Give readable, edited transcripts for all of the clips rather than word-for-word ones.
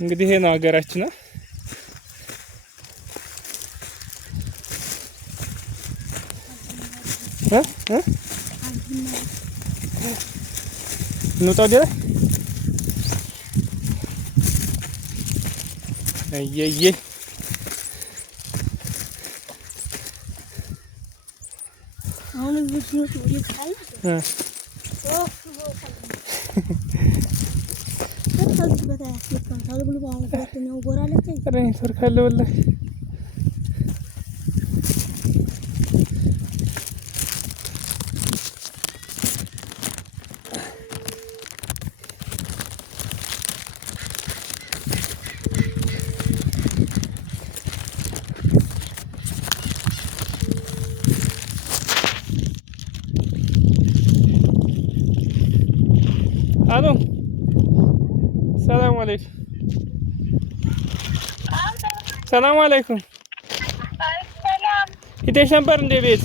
እንግዲህ ይሄ ነው ሀገራችን ነው። እንውጣ ወደ ላይ እየየ አሁን እዚህ ነው ይጣል الو السلام عليكم السلام عليكم ሄደሽ ነበር እንደ ቤት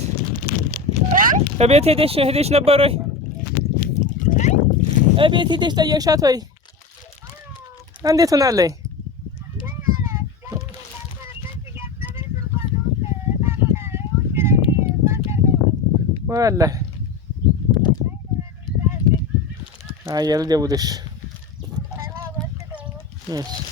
ቤት ሄደሽ ነበር ወይ ቤት ሄደሽ ጠየቅሻት ወይ እንዴት ሆናለች والله يلا جابودش ماشي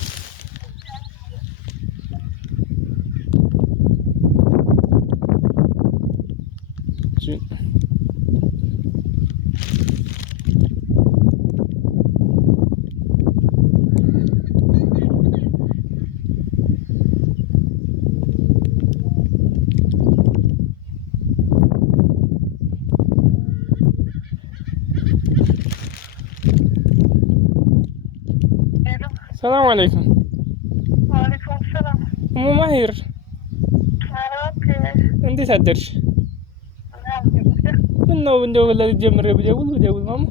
السلام عليكم وعليكم السلام أم ماهر እንዴት አደርሽ ምነው እንደው ለልጅ ጀምሬ ብደውል ማማ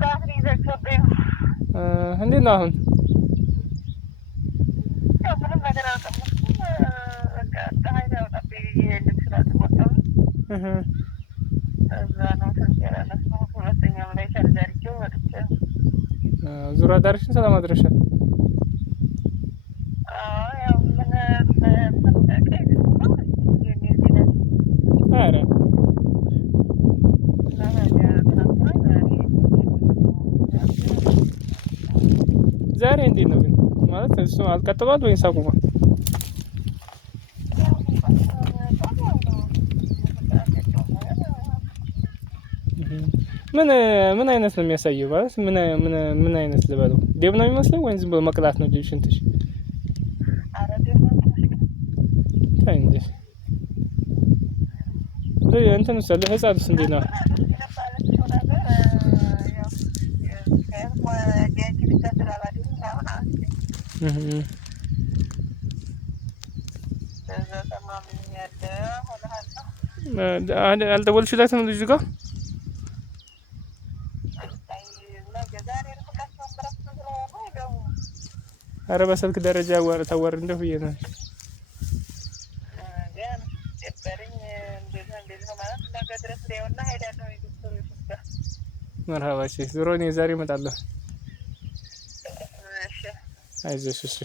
ባትሪ ዘግቶብኝ እንዴት ነው አሁን ምንም ነገር አልቀመስኩም በቃ ፀሐይ ታወጣብኝ ልብስ ስላልተቆጠቡ እዛ ነው ስንት ነው ሁለተኛው ላይ ቻርጅ አድርጌው ወጥቼ ዙራ ዳርሽን ሰላም አድረሻል ኧረ ዛሬ እንዴት ነው ግን ማለት እሱ አልቀጥሏል ወይስ አቁሟል ምን አይነት ነው የሚያሳየው ማለት ምን አይነት ልበለው ዴብ ነው የሚመስለው ወይስ ዝም ብሎ መቅላት ነው ሽንትሽ እንዴ እንትን ሰለ ህፃንስ እንዴት ነው አልደወልሽላትም ልጅ ጋር ኧረ በስልክ ደረጃ ታዋር እንደው ብዬ ነው مرحبا شيخ زوروني زاري متعلم አይዞሽ እሺ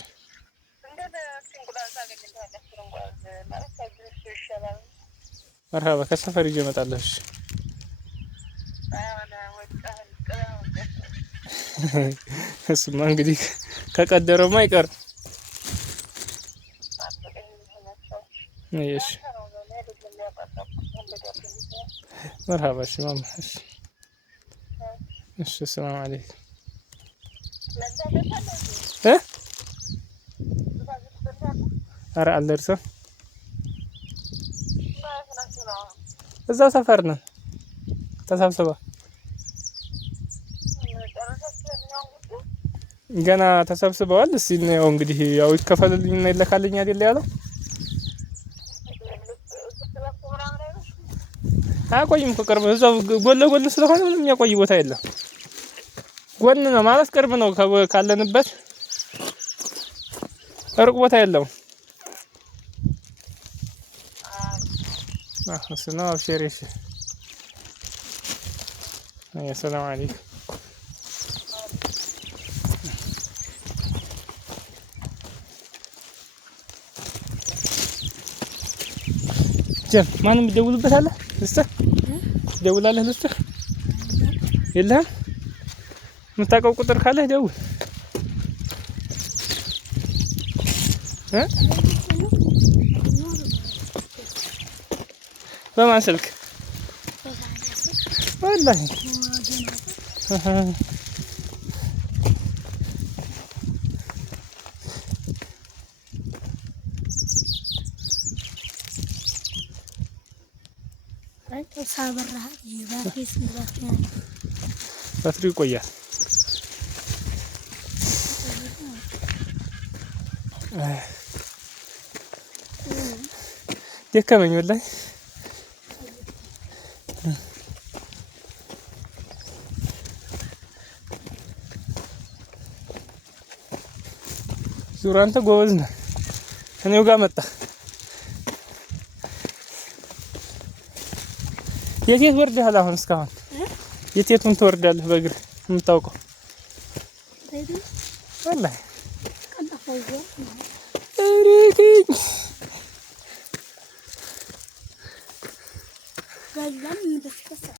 مرحبا ከሰፈር ይዤ እመጣለሁ እሺ እሱማ እንግዲህ ከቀደረውማ አይቀር እሺ مرحبا እሺ ማማ እሺ እሺ السلام عليكم ኧረ አልደርስም እዛው ሰፈር ነን ተሰብስባ ገና ተሰብስበዋል እስቲ ነው እንግዲህ ያው ይከፈልልኝ እና ይለካልኝ አይደል ያለው አቆይም ከቅርብ እዛው ጎን ለጎን ስለሆነ ምንም የሚያቆይ ቦታ የለም ጎን ነው ማለት ቅርብ ነው ካለንበት ሩቅ ቦታ የለውም السلام عليكم السلام عليكم ጀም ማንም ይደውልበት አለ ልስጥህ ትደውላለህ ልስጥህ የለህም የምታውቀው ቁጥር ካለህ ደውል በማን ስልክ والله انت صابر راح يبقى في سنباتين باتري يقويال ደከመኝ ወላሂ ዙር አንተ ጎበዝ ነህ እኔው ጋር መጣ የት ወርደሃል አሁን እስካሁን የት ትወርዳለህ በእግር የምታውቀው ወላሂ قال لم تتكسر